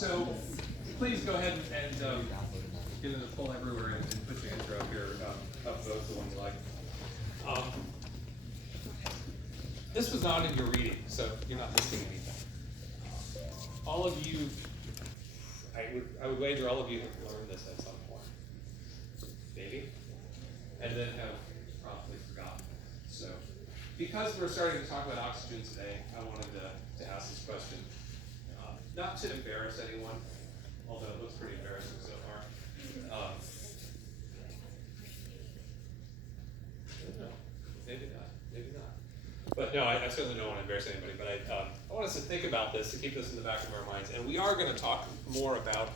So please go ahead and get in the poll everywhere and put your answer up here, up vote the one you like. This was not in your reading, so you're not missing anything. All of you, I would wager all of you have learned this at some point, maybe, and then have promptly forgotten. So, because we're starting to talk about oxygen today, I wanted to ask this question. Not to embarrass anyone, although it looks pretty embarrassing so far. Maybe not. But no, I certainly don't want to embarrass anybody, but I want us to think about this, to keep this in the back of our minds. And we are going to talk more about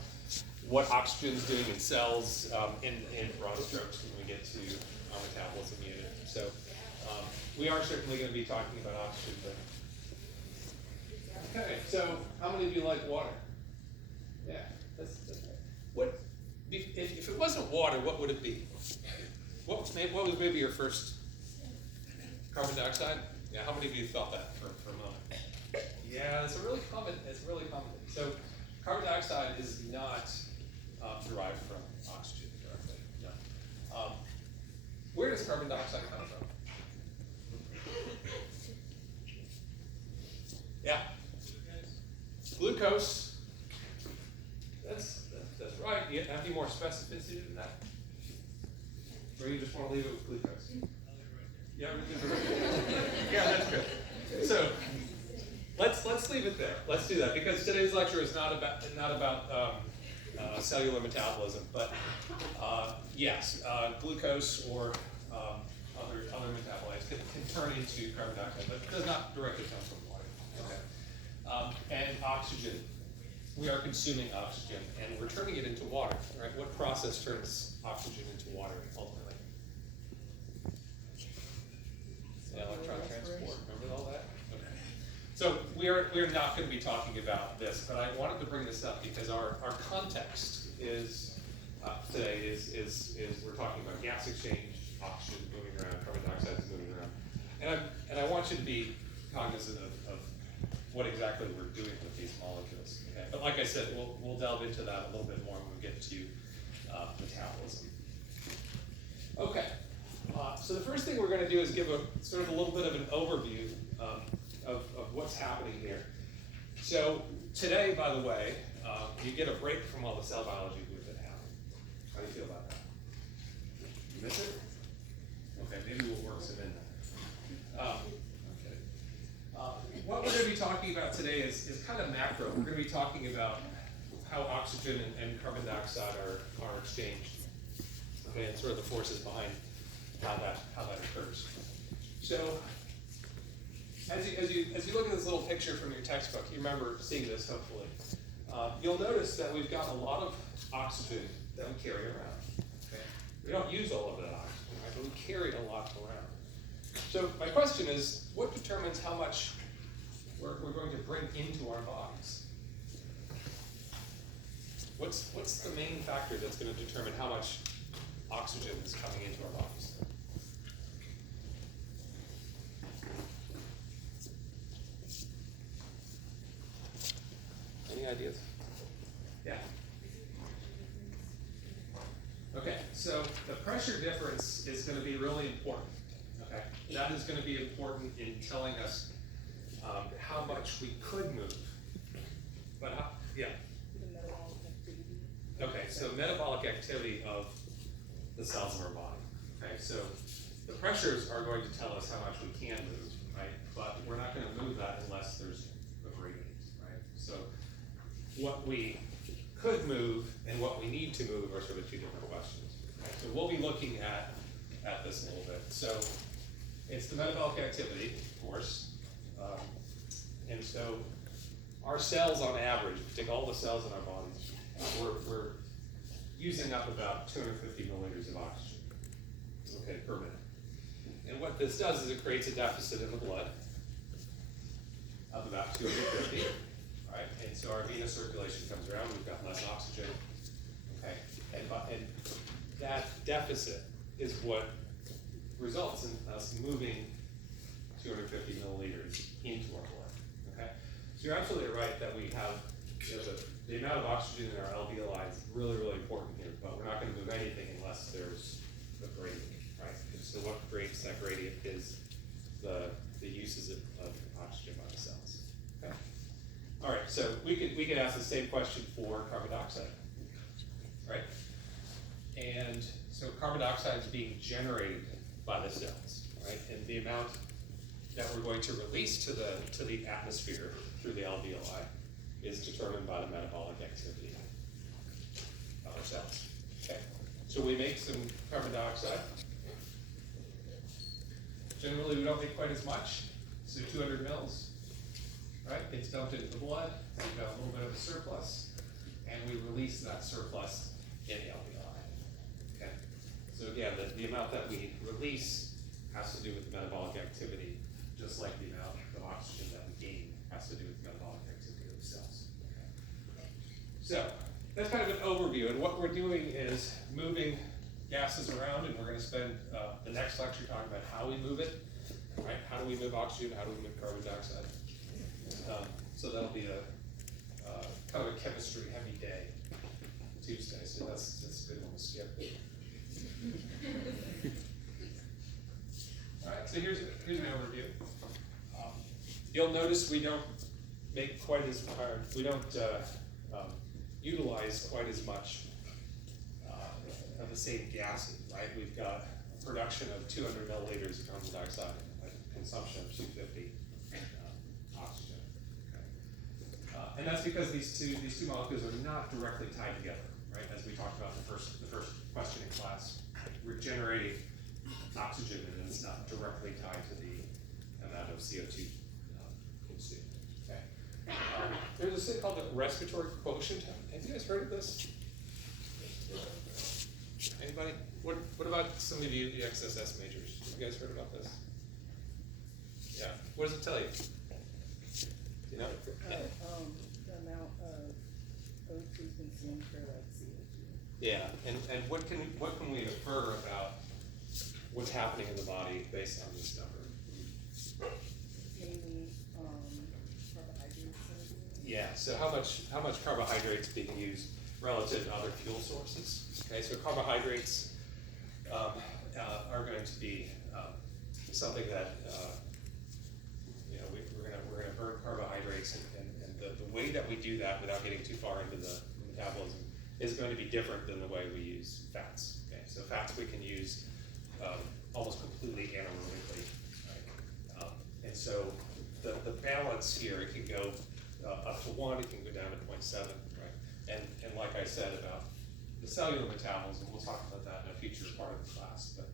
what oxygen is doing in cells in broad strokes when we get to our metabolism unit. So we are certainly going to be talking about oxygen. But okay, so how many of you like water? Yeah, that's right. What if it wasn't water? What would it be? What was maybe your first? Carbon dioxide? Yeah, how many of you thought that for a moment? Yeah, it's a really common thing. So carbon dioxide is not derived from oxygen directly. No. Where does carbon dioxide come from? Yeah. Glucose. That's right. You have any more specificity than that? Or you just want to leave it with glucose? Yeah, that's good. So let's leave it there. Let's do that, because today's lecture is not about cellular metabolism, but yes, glucose or other metabolites can turn into carbon dioxide, but it does not directly come from water. Okay. And oxygen. We are consuming oxygen, and we're turning it into water. Right? What process turns oxygen into water ultimately? Electron transport. Remember all that? Okay. So we're not going to be talking about this, but I wanted to bring this up because our context is today is we're talking about gas exchange, oxygen moving around, carbon dioxide is moving around, and I want you to be cognizant of what exactly we're doing with these molecules. Okay? But like I said, we'll delve into that a little bit more when we get to metabolism. Okay. So the first thing we're going to do is give a sort of a little bit of an overview of what's happening here. So today, by the way, you get a break from all the cell biology we've been having. How do you feel about that? You miss it? Okay, maybe we'll work some in there. Okay. What we're going to be talking about today is kind of macro. We're going to be talking about how oxygen and carbon dioxide are exchanged. Okay, and sort of the forces behind how that occurs. So, as you look at this little picture from your textbook, you remember seeing this hopefully. You'll notice that we've got a lot of oxygen that we carry around. Okay? We don't use all of that oxygen, right? But we carry a lot around. So my question is, what determines how much we're going to bring into our bodies? What's the main factor that's going to determine how much oxygen is coming into our bodies? Any ideas? Yeah. Okay, so the pressure difference is going to be really important. Okay, that is going to be important in telling us how much we could move. But yeah. Okay, so metabolic activity of the cells of our body. Okay, so the pressures are going to tell us how much we can move, right? But we're not going to move that unless there's a gradient, right? So what we could move and what we need to move are sort of two different questions. Okay? So we'll be looking at this a little bit. So it's the metabolic activity, of course, and so our cells on average, if you take all the cells in our bodies, we're using up about 250 milliliters of oxygen, okay, per minute. And what this does is it creates a deficit in the blood of about 250, right? And so our venous circulation comes around, we've got less oxygen, okay? And that deficit is what results in us moving 250 milliliters into our blood, okay? So you're absolutely right that we have the amount of oxygen in our alveoli is really, really important here, but we're not gonna move anything unless there's a gradient, right? And so what creates that gradient is the uses of oxygen by the cells, okay? All right, so we could ask the same question for carbon dioxide, right? And so carbon dioxide is being generated by the cells, right? And the amount that we're going to release to the atmosphere through the alveoli is determined by the metabolic activity of our cells. Okay, so we make some carbon dioxide. Generally, we don't make quite as much, so 200 mils, right? Gets dumped into the blood, so we've got a little bit of a surplus, and we release that surplus in the alveoli. Okay, so again, the amount that we release has to do with metabolic activity, just like the amount of oxygen that we gain has to do with metabolic activity of the cells. Okay. So that's kind of an overview, and what we're doing is moving gases around, and we're going to spend the next lecture talking about how we move it, right? How do we move oxygen? How do we move carbon dioxide? So that'll be a kind of a chemistry heavy day Tuesday, so that's a good one to skip. All right, so here's an overview. You'll notice we don't make quite as, we don't utilize quite as much of the same gases, right? We've got a production of 200 milliliters of carbon dioxide and a consumption of 250 oxygen. Okay. And that's because these two molecules are not directly tied together, right? As we talked about in the first question in class, we're generating oxygen and it's not directly tied to the amount of CO2 consumed. Okay. There's this thing called the respiratory quotient. Have you guys heard of this? Anybody? What about some of you, the XSS majors? Have you guys heard about this? Yeah. What does it tell you? You know? The amount of O2 consumed per like CO2. Yeah. And what can we infer about what's happening in the body based on this number? Mainly carbohydrates. Yeah. So how much carbohydrates being used relative to other fuel sources? Okay. So carbohydrates are going to be something that we're gonna burn carbohydrates, and the way that we do that without getting too far into the metabolism is going to be different than the way we use fats. Okay. So fats we can use almost completely anaerobically, right? And so the balance here, it can go up to 1, it can go down to 0.7, right? And like I said about the cellular metabolism, we'll talk about that in a future part of the class, but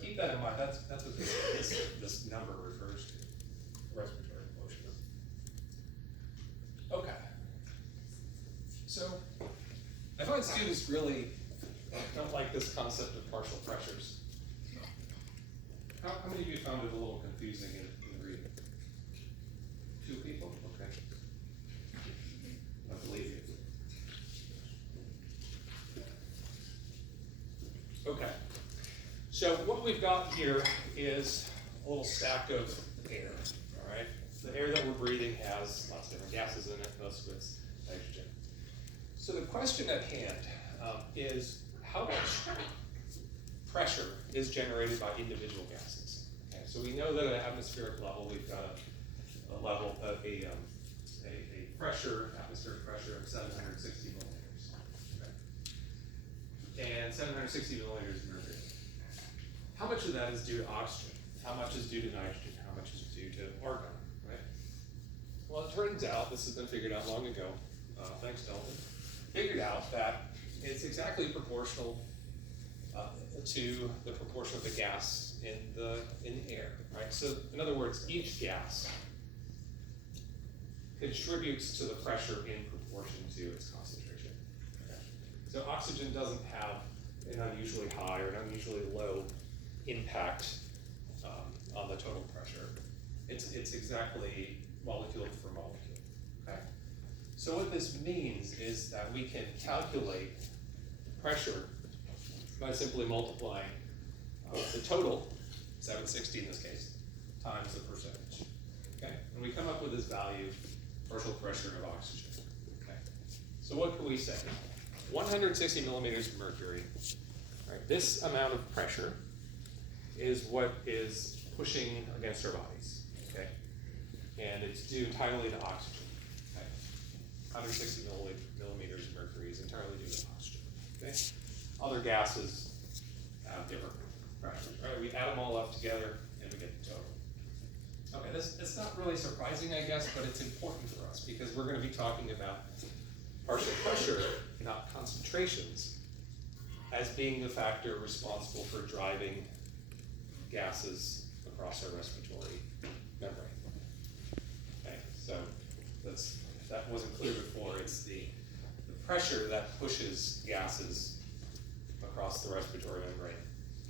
keep that in mind. That's what this number refers to, respiratory quotient. Okay. So I find students really don't like this concept of partial pressures. How many of you found it a little confusing in reading? 2 people? Okay. I believe you. Okay. So what we've got here is a little stack of air, all right? The air that we're breathing has lots of different gases in it, most of it's nitrogen. So the question at hand is how much pressure is generated by individual gases. Okay, so we know that at an atmospheric level, we've got a level of a atmospheric pressure of 760 milliliters. Okay. And 760 milliliters of mercury. How much of that is due to oxygen? How much is due to nitrogen? How much is due to argon? Right. Well, it turns out, this has been figured out long ago. Thanks, Dalton. Figured out that it's exactly proportional to the proportion of the gas in the air, right? So in other words, each gas contributes to the pressure in proportion to its concentration. Okay. So oxygen doesn't have an unusually high or an unusually low impact on the total pressure. It's exactly molecule for molecule. Okay. So what this means is that we can calculate pressure by simply multiplying the total, 760 in this case, times the percentage. Okay, and we come up with this value, partial pressure of oxygen. Okay, So what can we say? 160 millimeters of mercury, right? This amount of pressure is what is pushing against our bodies, okay? And it's due entirely to oxygen, okay? 160 millimeters of mercury is entirely due to oxygen, okay? Other gases have different pressures, right? We add them all up together and we get the total. Okay, it's not really surprising, I guess, but it's important for us because we're going to be talking about partial pressure, not concentrations, as being the factor responsible for driving gases across our respiratory membrane. Okay, so if that wasn't clear before, it's the pressure that pushes gases across the respiratory membrane,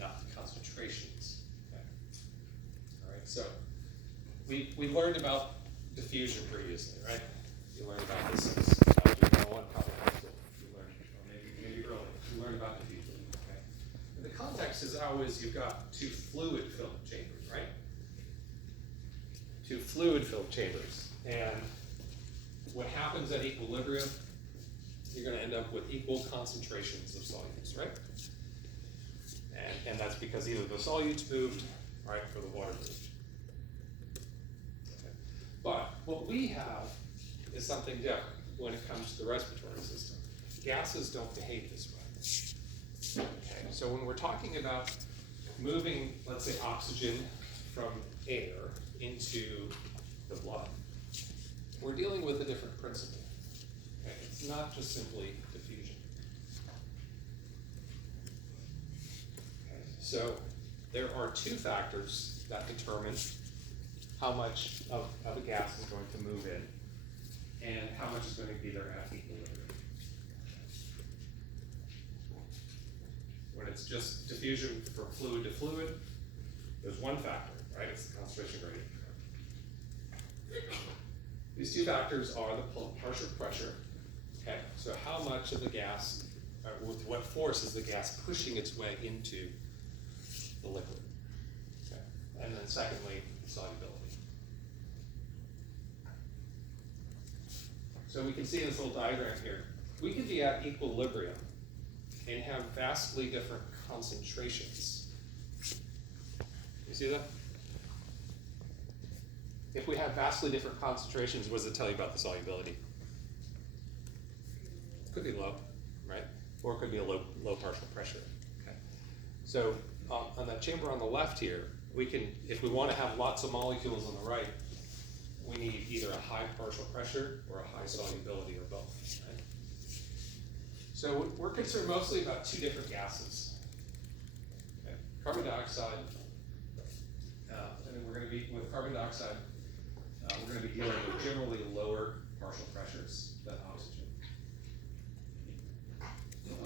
not the concentrations. Okay. All right, so we learned about diffusion previously, right? You learned about this in Algebra 1, probably high school. You learned, or maybe early. You learned about diffusion. Okay. And the context is always you've got two fluid-filled chambers, right? Two fluid-filled chambers, and what happens at equilibrium? You're going to end up with equal concentrations of solutes, right? And that's because either the solutes moved, right, or the water moved. Okay. But what we have is something different when it comes to the respiratory system. Gases don't behave this way. Okay. So when we're talking about moving, let's say, oxygen from air into the blood, we're dealing with a different principle. Okay. It's not just simply diffusion. Okay. So there are two factors that determine how much of a gas is going to move in and how much is going to be there at equilibrium. When it's just diffusion from fluid to fluid, there's one factor, right? It's the concentration gradient. These two factors are the partial pressure, okay? So how much of the gas, with what force is the gas pushing its way into the liquid, okay? And then secondly, solubility. So we can see in this little diagram here, we could be at equilibrium and have vastly different concentrations. You see that? If we have vastly different concentrations, what does it tell you about the solubility? It could be low, right? Or it could be a low partial pressure. Okay. So on that chamber on the left here, we can, if we want to have lots of molecules on the right, we need either a high partial pressure or a high solubility or both, right? So we're concerned mostly about two different gases. Okay. Carbon dioxide, and then we're going to be, with carbon dioxide, we're going to be dealing with generally lower partial pressures than oxygen.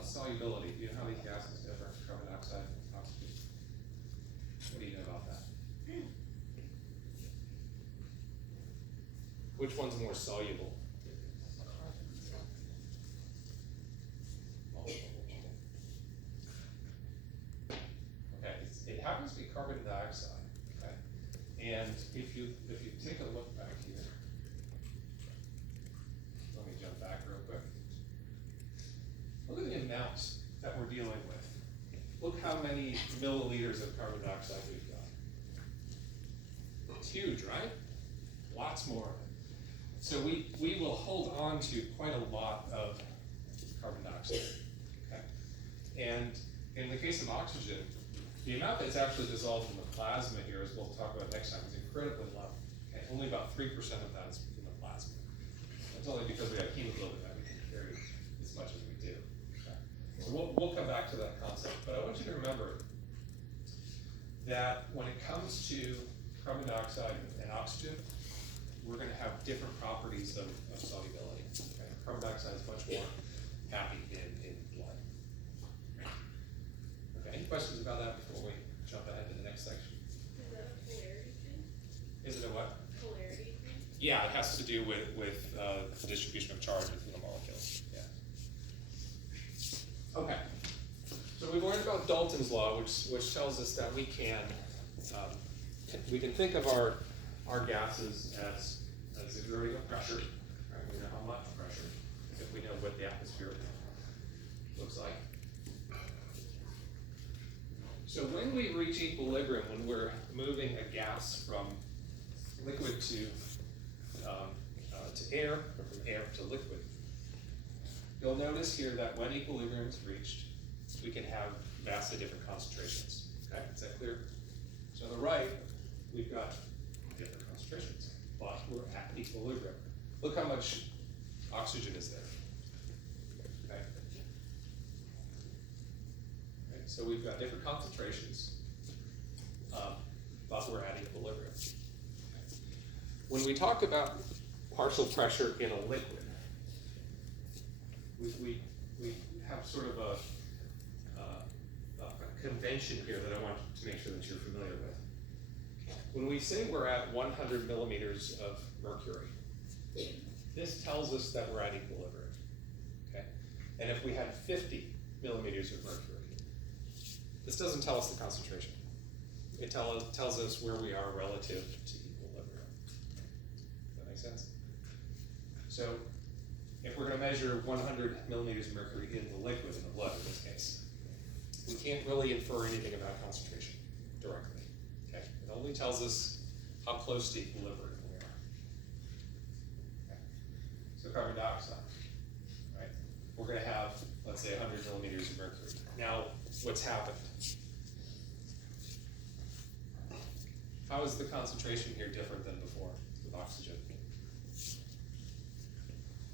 Solubility, do you know how these gases differ, carbon dioxide and oxygen? What do you know about that? Which one's more soluble? Okay, it happens to be carbon dioxide. Okay, and if you take a look back here, let me jump back real quick. Look at the amounts that we're dealing with. Look how many milliliters of carbon dioxide we've got. It's huge, right? Lots more of it. So we will hold on to quite a lot of carbon dioxide, okay? And in the case of oxygen, the amount that's actually dissolved in the plasma here, as we'll talk about next time, is incredibly low. Okay? Only about 3% of that is in the plasma. That's only because we have hemoglobin that we can carry as much as we do. Okay? So we'll come back to that concept, but I want you to remember that when it comes to carbon dioxide and oxygen, we're going to have different properties of solubility. Okay? Carbon dioxide is much more happy in blood. Okay, any questions about that before we jump ahead to the next section? Is that a polarity thing? Is it a what? Polarity thing? Yeah, it has to do with the distribution of charge within the molecules. Yeah. Okay. So we've learned about Dalton's law, which tells us that we can think of our gases as exerting a pressure, right? We know how much pressure if we know what the atmosphere looks like. So when we reach equilibrium, when we're moving a gas from liquid to air, or from air to liquid, you'll notice here that when equilibrium is reached, we can have vastly different concentrations. Okay, is that clear? So on the right, we've got different concentrations, but we're at equilibrium. Look how much oxygen is there. Okay. Okay, so we've got different concentrations, but we're at equilibrium. When we talk about partial pressure in a liquid, we have sort of a convention here that I want to make sure that you're familiar with. When we say we're at 100 millimeters of mercury, this tells us that we're at equilibrium, okay? And if we had 50 millimeters of mercury, this doesn't tell us the concentration. It tells us where we are relative to equilibrium. Does that make sense? So if we're going to measure 100 millimeters of mercury in the liquid, in the blood in this case, we can't really infer anything about concentration directly. Okay? It only tells us how close to equilibrium we are. Okay? So carbon dioxide, right? We're going to have, let's say, 100 millimeters of mercury. Now, what's happened? How is the concentration here different than before with oxygen?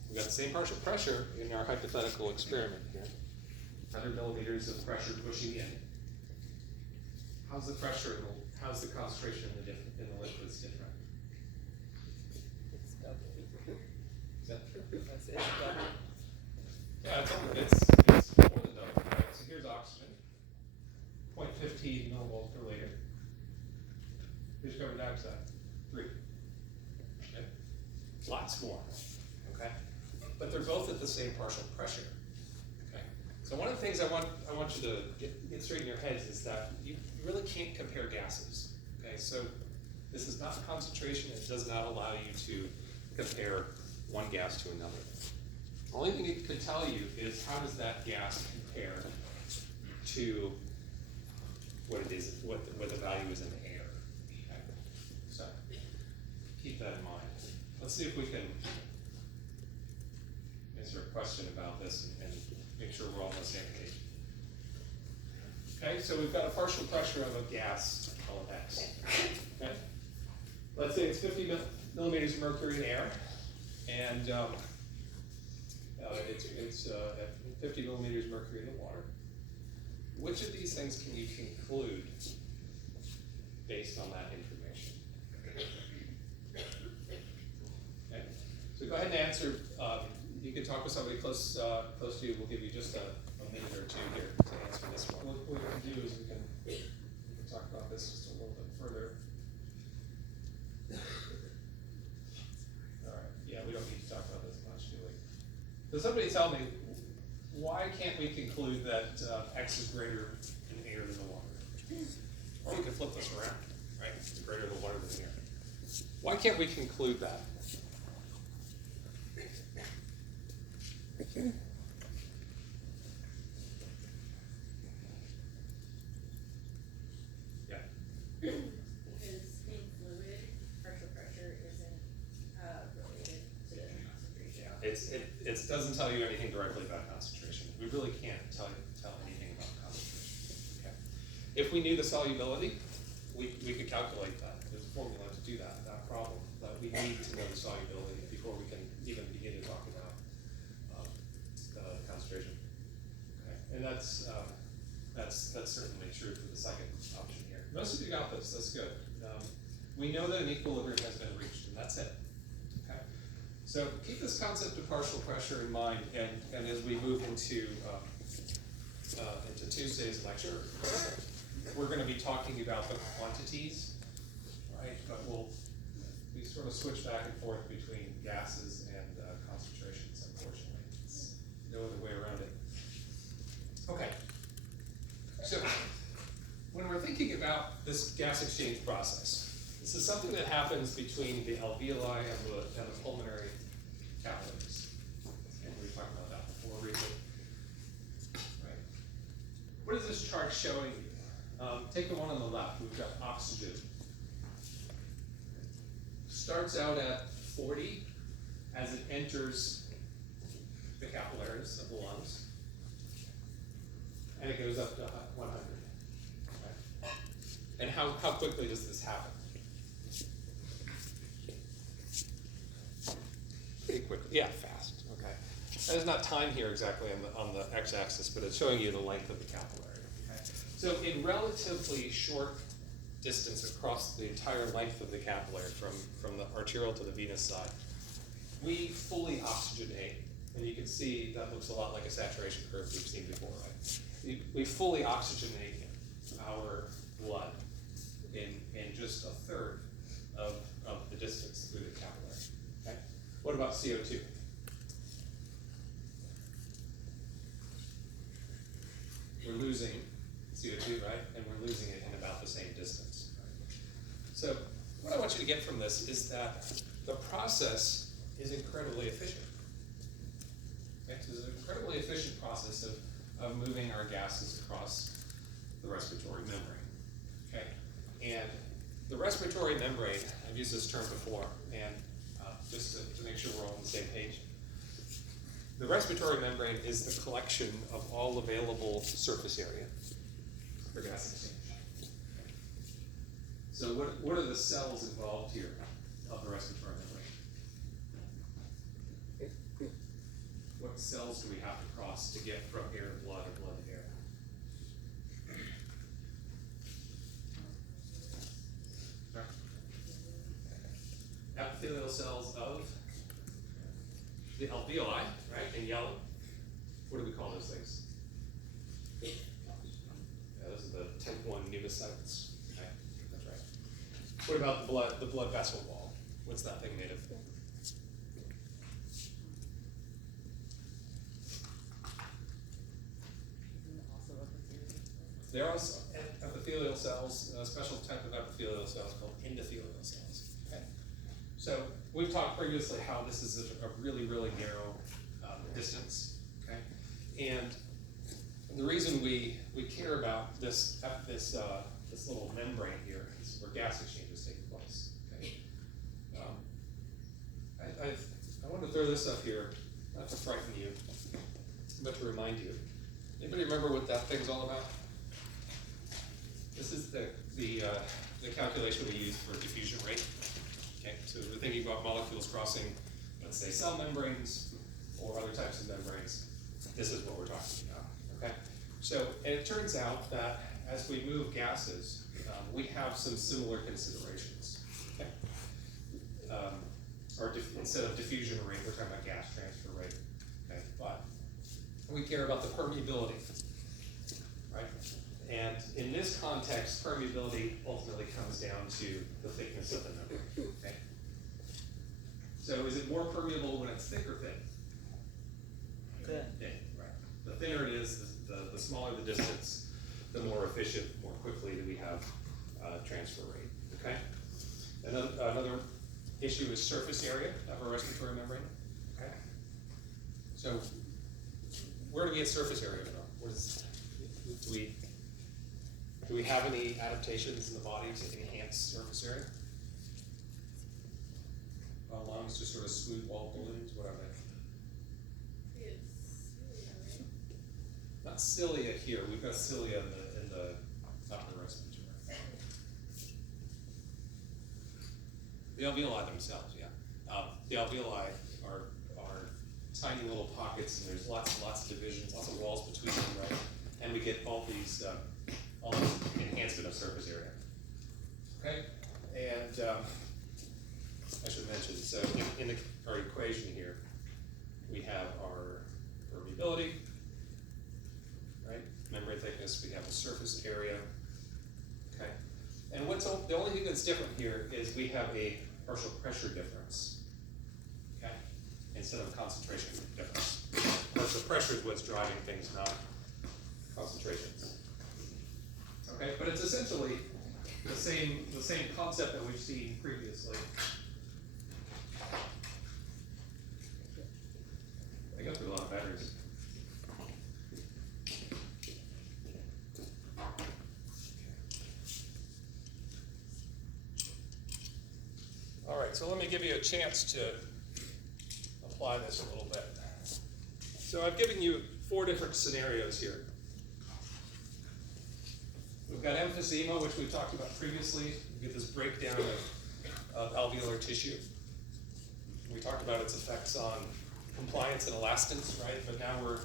We've got the same partial pressure in our hypothetical experiment here. 100 millimeters of pressure pushing in. How's the pressure, how's the concentration in the liquids different? It's double. Is that true? I said it's double. Yeah, it's more than double, right? So here's oxygen, 0.15 millimoles per liter. Here's carbon dioxide, 3. Okay? Lots more, okay? But they're both at the same partial pressure. So one of the things I want you to get straight in your heads is that you really can't compare gases. Okay, so this is not concentration. It does not allow you to compare one gas to another. The only thing it could tell you is how does that gas compare to what it is, what the value is in the air. Okay? So keep that in mind. Let's see if we can answer a question about this and make sure we're all on the same page. Okay, so we've got a partial pressure of a gas, call it X. Okay? Let's say it's 50 millimeters of mercury in air, and it's at 50 millimeters of mercury in the water. Which of these things can you conclude based on that information? Okay, so go ahead and answer. You can talk with somebody close to you. We'll give you just a minute or two here to answer this one. What we can do is we can talk about this just a little bit further. All right. Yeah, we don't need to talk about this much, do we? So somebody tell me, why can't we conclude that X is greater in air than the water? Or we can flip this around, right? It's greater the water than air. Why can't we conclude that? Yeah. Because in fluid, partial pressure isn't related to concentration. Yeah, it doesn't tell you anything directly about concentration. We really can't tell anything about concentration. Okay. If we knew the solubility, we could calculate that. There's a formula to do that problem. But we need to know the solubility before we can even begin to talk about concentration. Okay. And that's certainly true for the second option here. Most of you got this. That's good. We know that an equilibrium has been reached, and that's it. Okay. So keep this concept of partial pressure in mind, and as we move into Tuesday's lecture, we're going to be talking about the quantities, right? But we sort of switch back and forth between gases and concentrations, unfortunately. It's no other way around it. Okay. So when we're thinking about this gas exchange process, this is something that happens between the alveoli and the pulmonary capillaries. And we talked about that before. showing you. Take the one on the left, we've got oxygen. Starts out at 40 as it enters the capillaries of the lungs, and it goes up to 100. Okay? And how quickly does this happen? Pretty quickly, yeah, fast, okay. There's not time here exactly on the x-axis, but it's showing you the length of the capillary, okay. So in relatively short distance across the entire length of the capillary, from the arterial to the venous side, we fully oxygenate, and you can see that looks a lot like a saturation curve we've seen before, right? We fully oxygenate our blood in just a third of the distance through the capillary, okay? What about CO2? We're losing CO2, right? And we're losing it in about the same distance. So what I want you to get from this is that the process is incredibly efficient. Okay? So it's an incredibly efficient process of moving our gases across the respiratory membrane. Okay? And the respiratory membrane, I've used this term before, and just to make sure we're all on the same page. The respiratory membrane is the collection of all available surface area for gas exchange. So what are the cells involved here of the respiratory membrane? What cells do we have to cross to get from air to blood or blood to air? Sorry? Epithelial cells of the alveoli, right, in yellow. What do we call those things? Yeah, those are the type 1 pneumocytes. Okay, that's right. What about the blood vessel wall? What's that thing made of? There are also epithelial cells, a special type of epithelial cells called endothelial cells. Okay? So we've talked previously how this is a really, really narrow distance. Okay? And the reason we care about this little membrane here is where gas exchange is taking place. Okay? I want to throw this up here, not to frighten you, but to remind you. Anybody remember what that thing's all about? This is the calculation we use for diffusion rate. Okay, so we're thinking about molecules crossing, let's say, cell membranes or other types of membranes. This is what we're talking about. Okay, so and it turns out that as we move gases, we have some similar considerations. Okay, instead of diffusion rate, we're talking about gas transfer rate. Okay, but we care about the permeability, right? And in this context, permeability ultimately comes down to the thickness of the membrane. Okay? So is it more permeable when it's thick or thin? Thin. Thin, right. The thinner it is, the smaller the distance, the more efficient, more quickly do we have transfer rate. Okay? Another issue is surface area of a respiratory membrane. Okay? So where do we get surface area from? Do we have any adaptations in the body to enhance surface area? Lungs, just sort of smooth wall balloons, what are they? It's cilia, right? Not cilia here, we've got cilia in the upper respiratory. The alveoli themselves, yeah. The alveoli are tiny little pockets, and there's lots and lots of divisions, lots of walls between them, right? And we get all this enhancement of surface area. Okay, and I should mention, so in our equation here, we have our permeability, right? Membrane thickness, we have the surface area. Okay, and the only thing that's different here is we have a partial pressure difference. Okay, instead of concentration difference. Partial pressure is what's driving things, not concentrations. Okay, but it's essentially the same concept that we've seen previously. I got through a lot of batteries. right, so let me give you a chance to apply this a little bit. So I've given you 4 different scenarios here. We've got emphysema, which we talked about previously. We get this breakdown of alveolar tissue. We talked about its effects on compliance and elastance, right? But now we're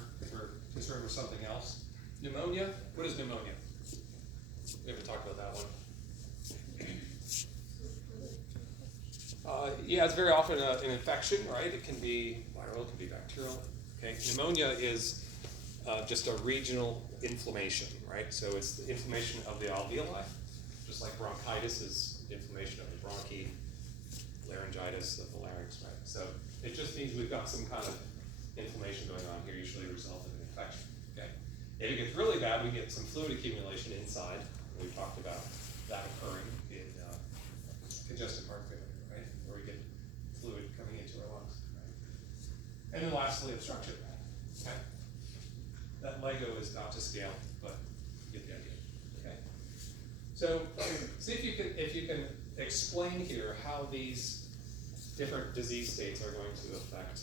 concerned with something else. Pneumonia. What is pneumonia? We haven't talked about that one. Yeah, it's very often an infection, right? It can be viral, it can be bacterial. Okay, pneumonia is just a regional inflammation, right? So it's the inflammation of the alveoli, just like bronchitis is inflammation of the bronchi, laryngitis of the larynx, right? So it just means we've got some kind of inflammation going on here, usually a result of an infection. Okay. If it gets really bad, we get some fluid accumulation inside. We've talked about that occurring in congestive heart failure, right? Where we get fluid coming into our lungs, right? And then lastly, obstruction. Okay. That Lego is not to scale, but you get the idea. Okay. So see if you can explain here how these different disease states are going to affect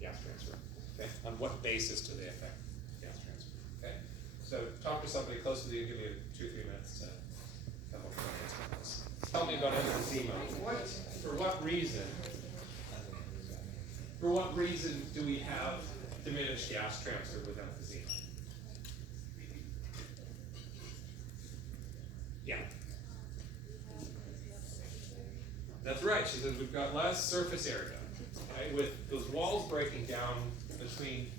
gas transfer. Okay. On what basis do they affect gas transfer? Okay. So talk to somebody close to you. Give me 2 or 3 minutes to come up with an answer to this. Tell me about emphysema. For what reason do we have diminished gas transfer with emphysema? Yeah. That's right. She says we've got less surface area. Okay? With those walls breaking down between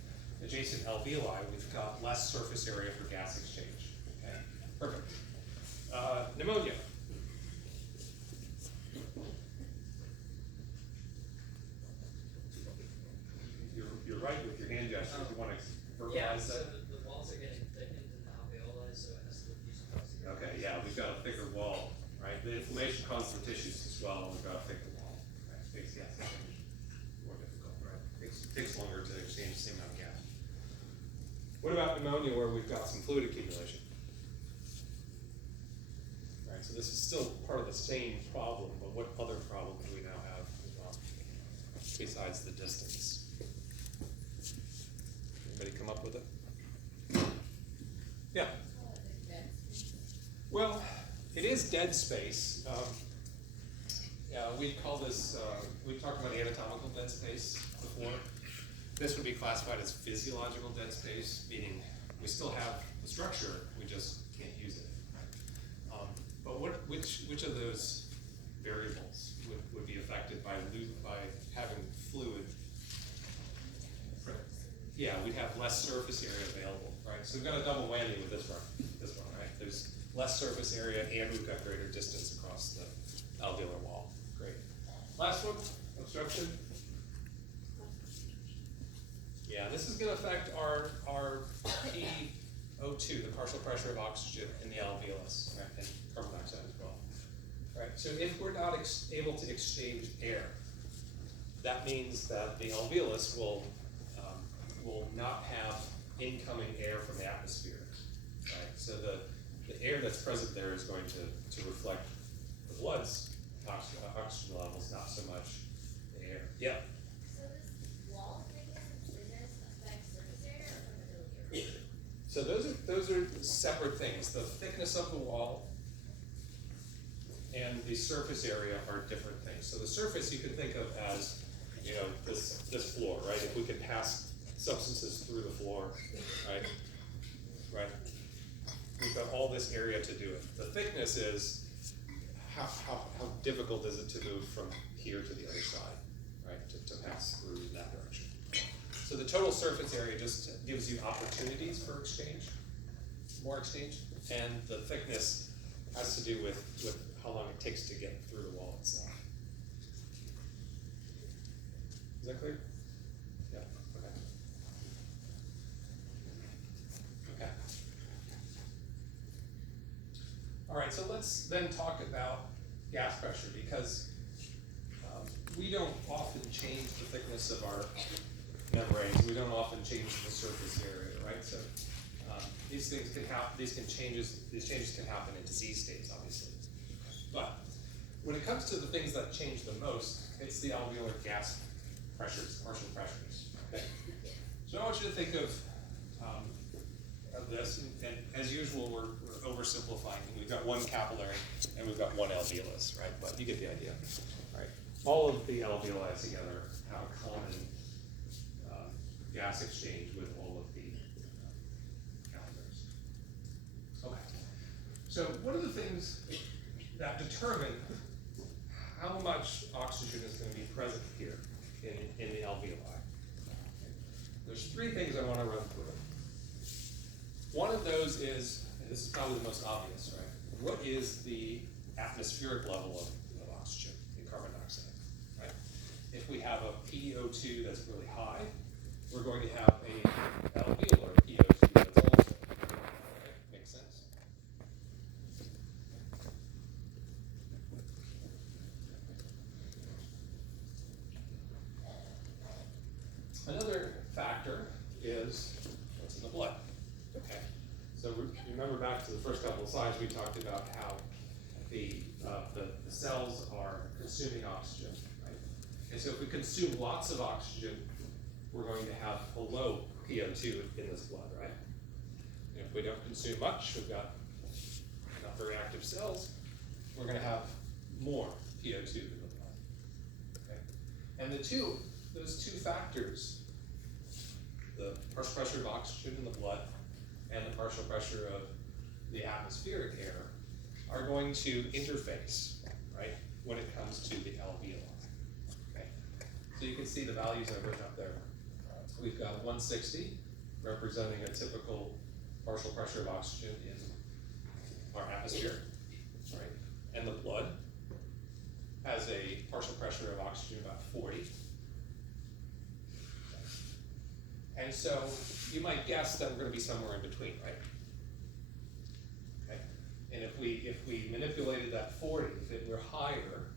adjacent alveoli, we've got less surface area for gas exchange. Okay? Perfect. Pneumonia. You're right with your hand gesture. If you want to verbalize so that. the walls are getting thickened in the alveoli, so it has to diffuse across the Okay, yeah, we've got a thicker wall, right? The inflammation causes the tissues to swell, and we've got a thicker wall. Right? Makes gas exchange more difficult, right? Takes longer to exchange the same amount of gas. What about pneumonia, where we've got some fluid accumulation? Right, so this is still part of the same problem, but what other problem do we now have as well, besides the distance? Anybody come up with it? Yeah. Well, it is dead space. Yeah, we call this, we talked about anatomical dead space before. This would be classified as physiological dead space, meaning we still have the structure, we just can't use it. Right? But which of those variables would be affected by having fluid? Yeah, we'd have less surface area available, right? So we've got a double whammy with this one, right? There's less surface area and we've got greater distance across the alveolar wall. Great. Last one, obstruction. Yeah, this is going to affect our PO2, the partial pressure of oxygen in the alveolus, right? And carbon dioxide as well. Right. So if we're not able to exchange air, that means that the alveolus will not have incoming air from the atmosphere, right? So the air that's present there is going to reflect the blood's oxygen levels, not so much the air. Yeah. So this wall thickness and thinness affects surface area or permeability or? So those are separate things. The thickness of the wall and the surface area are different things. So the surface you can think of as, this floor, right? If we could pass substances through the floor, right? Right. We've got all this area to do it. The thickness is how difficult is it to move from here to the other side, right? To pass through in that direction. So the total surface area just gives you opportunities for exchange, more exchange, and the thickness has to do with how long it takes to get through the wall itself. Is that clear? Yeah, okay. Okay. All right, so let's then talk about gas pressure, because we don't often change the thickness of our membranes. We don't often change the surface area, right? So these things can happen. These changes can happen in disease states, obviously. But when it comes to the things that change the most, it's the alveolar gas pressures, partial pressures. Okay? So I want you to think of this, and as usual, we're oversimplifying. We've got one capillary and we've got one alveolus, right? But you get the idea, right? All of the alveoli together have a common gas exchange with all of the capillaries. Okay. So what are the things that determine how much oxygen is going to be present here in the alveoli? There's three things I want to run through. One of those is, and this is probably the most obvious, right? What is the atmospheric level of oxygen in carbon dioxide, right? If we have a PO2 that's really high, we're going to have a alveolar PO2 that's also high. Okay, makes sense? Another factor is what's in the blood. Okay, so remember back to the first couple of slides, we talked about how the cells are consuming oxygen, right? And so if we consume lots of oxygen, we're going to have a low PO2 in this blood, right? And if we don't consume much, we've got not very active cells, we're going to have more PO2 in the blood. Okay? And those two factors, the partial pressure of oxygen in the blood and the partial pressure of the atmospheric air, are going to interface, right, when it comes to the alveoli. Okay? So you can see the values I've written up there. We've got 160, representing a typical partial pressure of oxygen in our atmosphere, right? And the blood has a partial pressure of oxygen about 40. And so you might guess that we're going to be somewhere in between, right? Okay. And if we manipulated that 40, if it were higher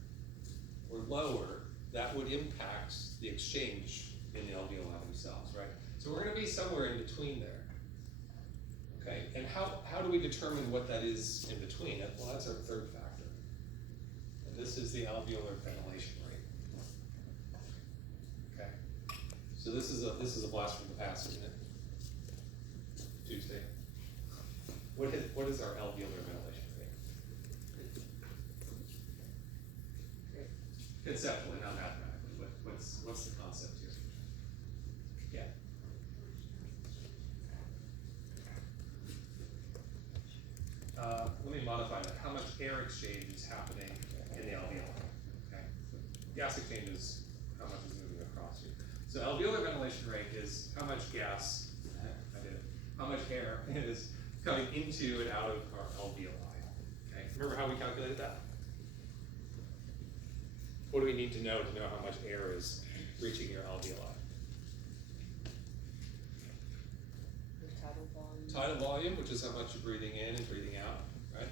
or lower, that would impact the exchange in the alveoli themselves, right? So we're going to be somewhere in between there. Okay. And how do we determine what that is in between? Well, that's our third factor. And this is the alveolar ventilation rate. Okay. So this is a blast from the past, isn't it? Tuesday. What is our alveolar ventilation rate? Conceptually, not mathematically. What's the concept here? Yeah. Let me modify that. How much air exchange is happening in the alveoli? Okay. Gas exchange is how much is moving across here. So alveolar ventilation rate is how much gas, I did it, how much air is coming into and out of our alveoli. Okay. Remember how we calculated that? What do we need to know how much air is reaching your alveoli? The tidal volume. Tidal volume, which is how much you're breathing in and breathing out, right?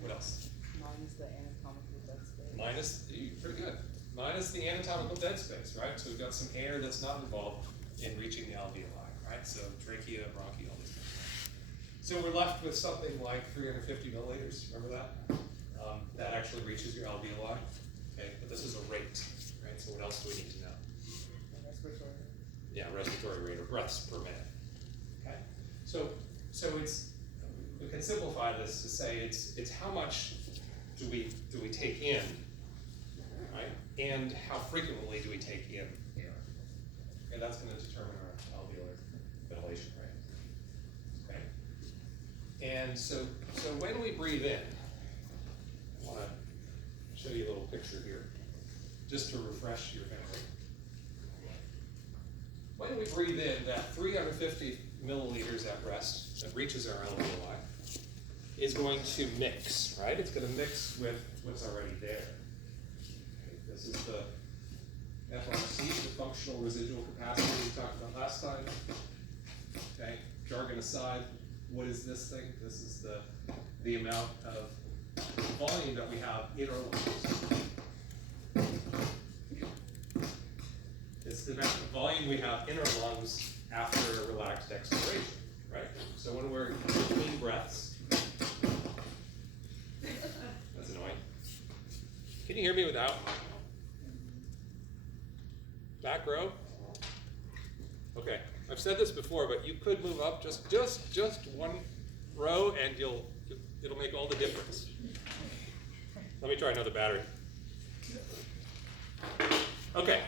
What else? Minus the anatomical dead space. Pretty good. Minus the anatomical dead space, right? So we've got some air that's not involved in reaching the alveoli, right? So trachea, bronchi, all these things. So we're left with something like 350 milliliters, remember that? That actually reaches your alveoli. Okay, but this is a rate, right? So what else do we need to know? And respiratory. Yeah, respiratory rate or breaths per minute. Okay, so we can simplify this to say it's how much do we take in, right? And how frequently do we take in air? Okay, that's going to determine our alveolar ventilation rate. Okay, and so when we breathe in, I want to show you a little picture here, just to refresh your memory. When we breathe in, that 350 milliliters at rest that reaches our alveoli is going to mix, right? It's going to mix with what's already there. Okay, this is the FRC, the functional residual capacity we talked about last time. Okay, jargon aside, what is this thing? This is the amount of volume that we have in our lungs. It's the amount of volume we have in our lungs after a relaxed expiration, right? So when we're between breaths, that's annoying. Can you hear me without? Back row? Okay, I've said this before, but you could move up just one row and it'll make all the difference. Let me try another battery. Okay.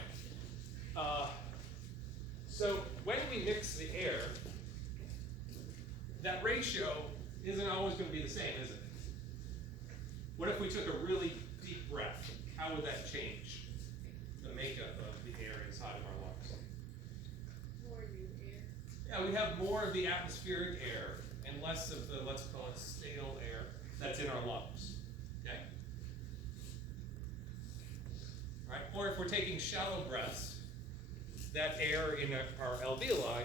So when we mix the air, that ratio isn't always going to be the same, is it? What if we took a really deep breath? How would that change the makeup of the air inside of our lungs? More new air. Yeah, we have more of the atmospheric air and less of the, let's call it stale air that's in our lungs. Okay? All right? Or if we're taking shallow breaths, that air in our alveoli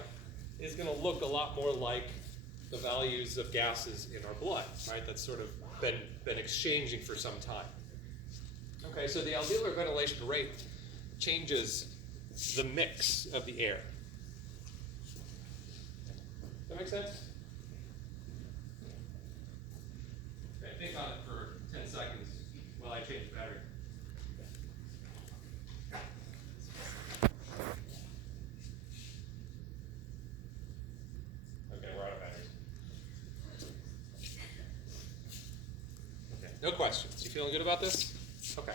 is going to look a lot more like the values of gases in our blood, right? That's sort of been exchanging for some time. Okay, so the alveolar ventilation rate changes the mix of the air. Does that make sense? Okay, think on it for 10 seconds while I change the battery. Okay, we're out of batteries. Okay, no questions. You feeling good about this? Okay.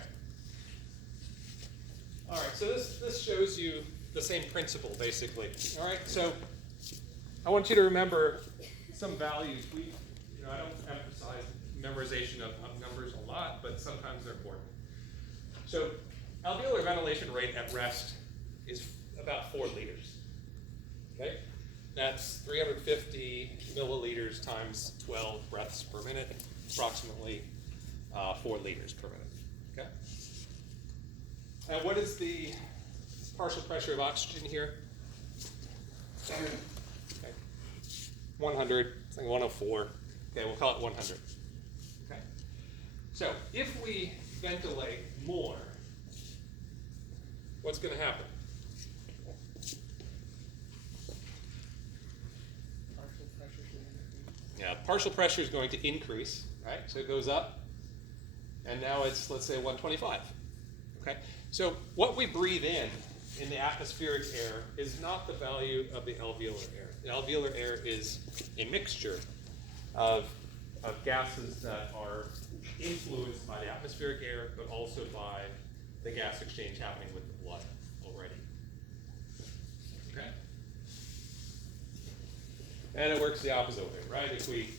All right, so this shows you the same principle, basically. All right, so I want you to remember some values. I don't emphasize memorization of numbers a lot, but sometimes they're important. So alveolar ventilation rate at rest is about 4 liters. Okay, that's 350 milliliters times 12 breaths per minute, approximately 4 liters per minute. Okay. And what is the partial pressure of oxygen here? Okay. 100, it's like 104. Okay, we'll call it 100. Okay. So if we ventilate more, what's going to happen? Partial pressure should increase. Yeah, partial pressure is going to increase, right? So it goes up, and now it's, let's say, 125. Okay. So what we breathe in the atmospheric air is not the value of the alveolar air. The alveolar air is a mixture of gases that are influenced by the atmospheric air, but also by the gas exchange happening with the blood already. Okay? And it works the opposite way, right? If we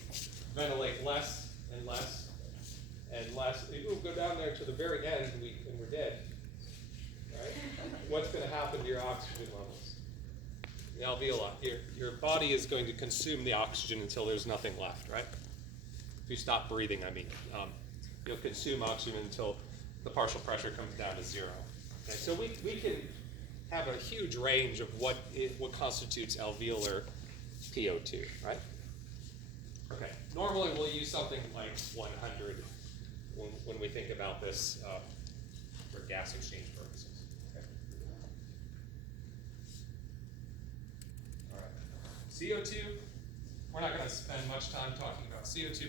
ventilate less and less and less, we'll go down there to the very end and we're dead. Right? What's going to happen to your oxygen levels? The alveoli. Your body is going to consume the oxygen until there's nothing left, right? If you stop breathing, I mean. You'll consume oxygen until the partial pressure comes down to 0. Okay? So we can have a huge range of what constitutes alveolar PO2, right? Okay. Normally we'll use something like 100 when we think about this for gas exchange purposes. Okay. All right. CO2, we're not going to spend much time talking about CO2